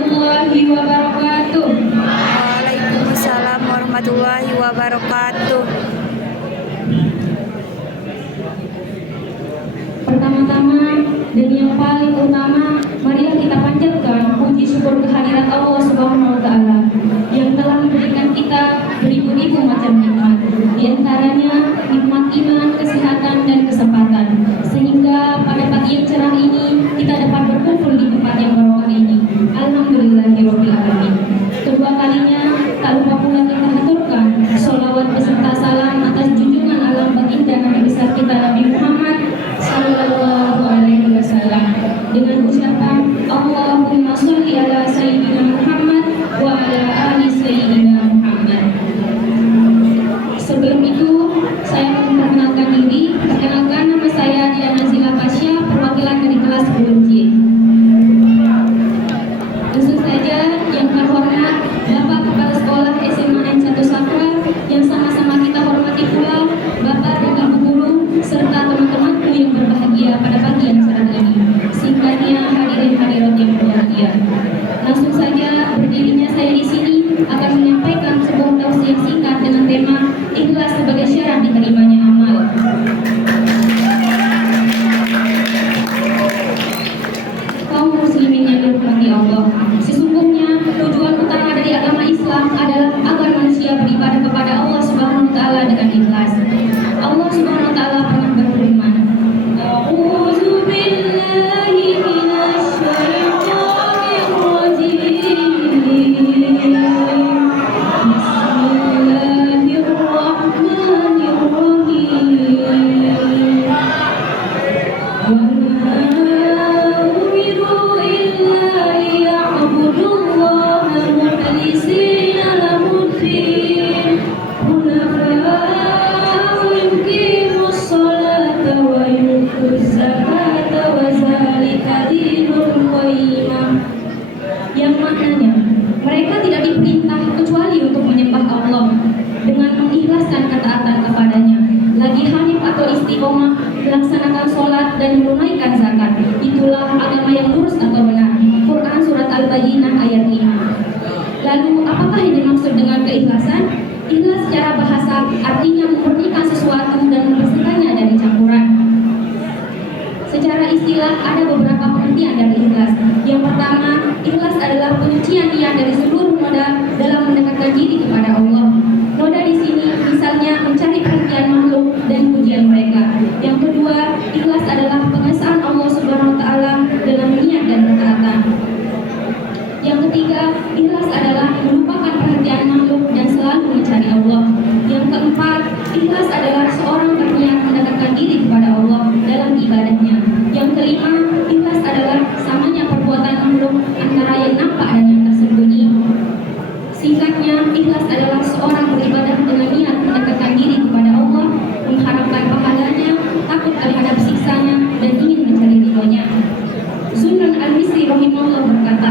warahmatullahi wabarakatuh. Waalaikumsalam warahmatullahi wabarakatuh. Pertama-tama dan yang paling utama, marilah kita panjatkan puji syukur kehadirat Allah Subhanahu wa taala yang telah memberikan kita beribu-ribu macam nikmat. Di antaranya nikmat iman, kesehatan dan kesempatan. Sehingga pada pagi yang cerah ini kita dapat berkumpul di tempat yang barokah ini. Alhamdulillahirabbil alamin. Kedua kalinya tak lupa pula kita haturkan sholawat beserta salam atas junjungan alam baginda Nabi besar kita Nabi Muhammad sallallahu alaihi wasallam dengan ucapan Allahumma sholli ala sayyidina Muhammad wa ala ali sayyidina Muhammad. Sebelum itu saya akan memperkenalkan diri. Perkenalkan, nama saya Diana Zila Pasya, perwakilan dari kelas 10C. Langsung saja yang terhormat Bapak Kepala Sekolah SMA N1 Sakra, yang sama-sama kita hormati pula Bapak dan Ibu Guru serta teman-temanku yang berbahagia pada pagi yang cerah ini. Singkatnya hadirin hadirat yang berbahagia. Langsung saja berdirinya saya di sini akan menyampaikan sebuah tausiah singkat dengan tema ikhlas sebagai syarat diterimanya amal. Kaum muslimin yang dirahmati Allah, sesungguhnya tujuan utama dari agama Islam adalah agar manusia beribadah kepada Allah Subhanahu wa taala dengan ikhlas. Allah Subhanahu wa taala pernah berfirman, A'udzu billahi minasy syaithanir rajim. Yang maknanya mereka tidak diperintah kecuali untuk menyembah Allah dengan mengikhlaskan ketaatan kepadanya, lagi hanif atau istiqomah, melaksanakan sholat dan menunaikan zakat. Itulah agama yang lurus atau benar. Quran Surat Al-Bayyinah ayat 5. Lalu apakah yang dimaksud dengan keikhlasan? Ikhlas secara bahasa artinya memurnikan sesuatu dan membersihkannya dari campuran. Secara istilah ada beberapa pengertian dari ikhlas. Yang pertama, ikhlas adalah penyucian niat dari seluruh noda dalam mendekatkan diri kepada Allah. Noda di sini misalnya mencari perhatian makhluk dan pujian mereka. Yang kedua, ikhlas adalah pengesaan Allah Subhanahu wa taala dalam niat dan ketaatan. Yang ketiga, ikhlas adalah melupakan perhatian makhluk dan selalu mencari Allah. Yang keempat, ikhlas adalah seorang berniat mendekatkan diri kepada Allah dalam ibadahnya. Yang kelima, ikhlas adalah samanya perbuatan makhluk antara yang nampak dan yang tersembunyi. Singkatnya, ikhlas adalah seorang beribadah dengan niat mendekatkan diri kepada Allah, mengharapkan pahalanya, takut terhadap siksanya, dan ingin mencari ridhonya. Sunan Al-Misri rahimahullah berkata,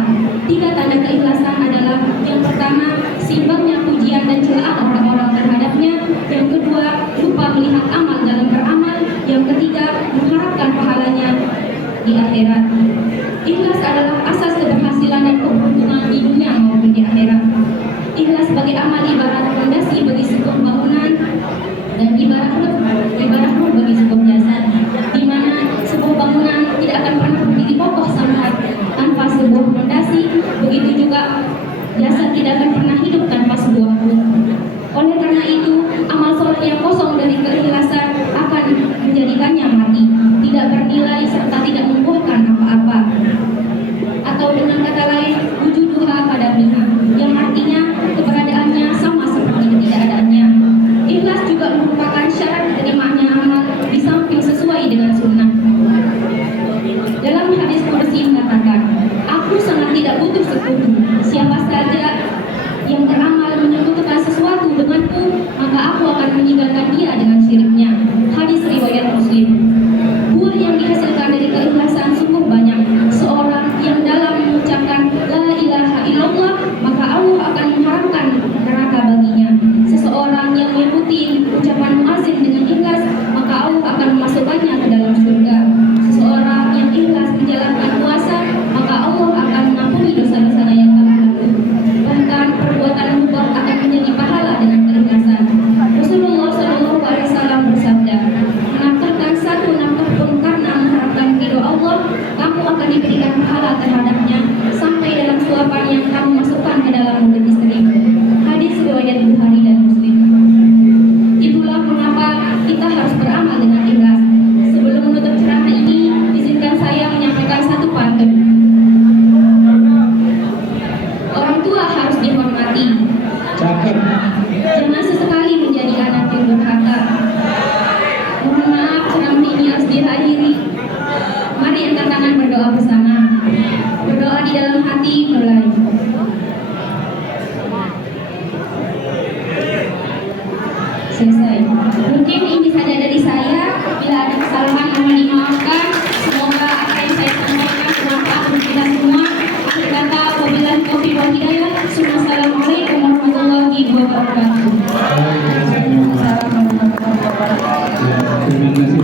3 tanda keikhlasan adalah: yang pertama, seimbangnya pujian dan celaan orang-orang terhadapnya; yang kedua, lupa melihat amal dalam beramal; yang ketiga, mengharapkan pahalanya di akhirat. Ikhlas adalah asas keberhasilan dan keberuntungan di dunia maupun di akhirat. Ikhlas sebagai amal ibarat fondasi bagi sebuah bangunan dan ibarat roh bagi sebuah jasad, di mana sebuah bangunan tidak akan pernah berdiri kokoh tanpa sebuah fondasi. Begitu juga jasad tidak akan pernah hidup tanpa sebuah ruh. Oleh karena itu, amal sholat yang kosong dari keikhlasan akan menjadikannya mati, tidak bernilai serta tidak membuahkan apa-apa. Ati Nurlani. Selesai. Mungkin ini saja dari saya. Bila ada kesalahan mohon dimaafkan. Semoga apa yang saya sampaikan bermanfaat untuk kita semua. Akhir kata, wabillahi taufiq wal hidayah. Assalamualaikum warahmatullahi wabarakatuh.